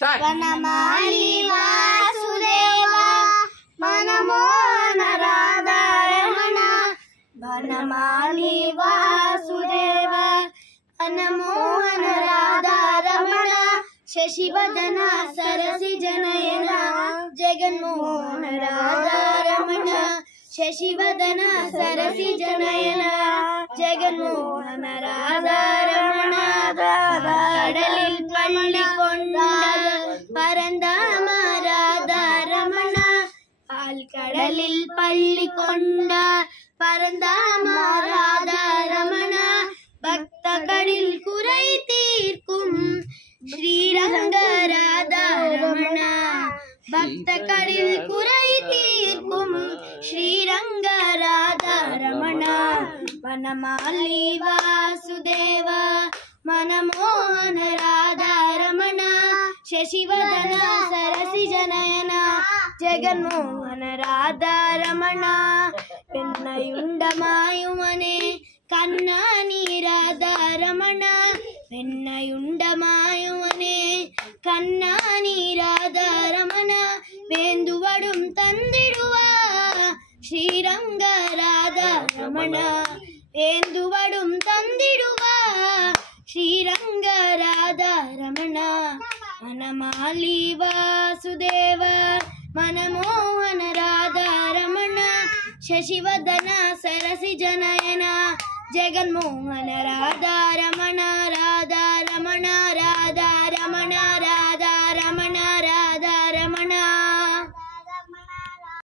ವನಮಾಲಿ ವಾಸುದೇವ ಮನಮೋಹನ ರಾಧಾರಮಣ ವನಮಾಲಿ ವಾಸುದೇವ ಮನಮೋಹನ ರಾಧಾರಮಣ ಶಶಿವದನ ಸರಸಿ ಜನಯನ ಜಗನ್ಮೋಹನ ರಾಧಾರಮಣ ಶಶಿವದನ ಸರಸಿ ಜನಯನ ಜಗನ್ಮೋಹನ ರಾಧಾರಮಣ கடலில் பள்ளி கொண்ட பரந்தாம ராதாரமண கடலில் பள்ளி கொண்ட பரந்தாம ராதாரமண பக்தர்களில் குறை தீர்க்கும் ஸ்ரீரங்க ராதாரமண பக்தர்களில் குறை தீர்க்கும் ஸ்ரீரங்க ராதாரமಣ ವನಮಾಲಿ ವಾಸುದೇವ ಮನಮೋಹನ ರಾಧಾರಮಣ ಶಶಿವದನ ಸರಸಿ ಜನಯನ ಜಗನ್ಮೋಹನ ರಾಧಾರಮಣ ಪೆನ್ನಯುಂಡ ಮಾಯುವನೆ ಕನ್ನಾನಿ ರಾಧಾರಮಣ ಪೆನ್ನಯುಂಡ ಮಾಯುವನೆ ಕನ್ನಾನಿ ರಾಧಾರಮಣ ವೇಂದುವಡುಂ ತಂದಿಡುವ ಶ್ರೀರಂಗ ರಾಧಾರಮಣ ವೇಂದುವಡುಂ ತಂದಿಡುವ ಶ್ರೀರಂಗ ರಾಧಾರಮಣ ವನಮಾಲಿ ವಾಸುದೇವ ಮನಮೋಹನ ರಾಧಾರಮಣ ಶಶಿವದನ ಸರಸಿ ಜನಯನ ಜಗನ್ಮೋಹನ ರಾಧಾರಮಣ ರಾಧಾರಮಣ ರಾಧಾರಮಣ ರಾಧಾರಮಣ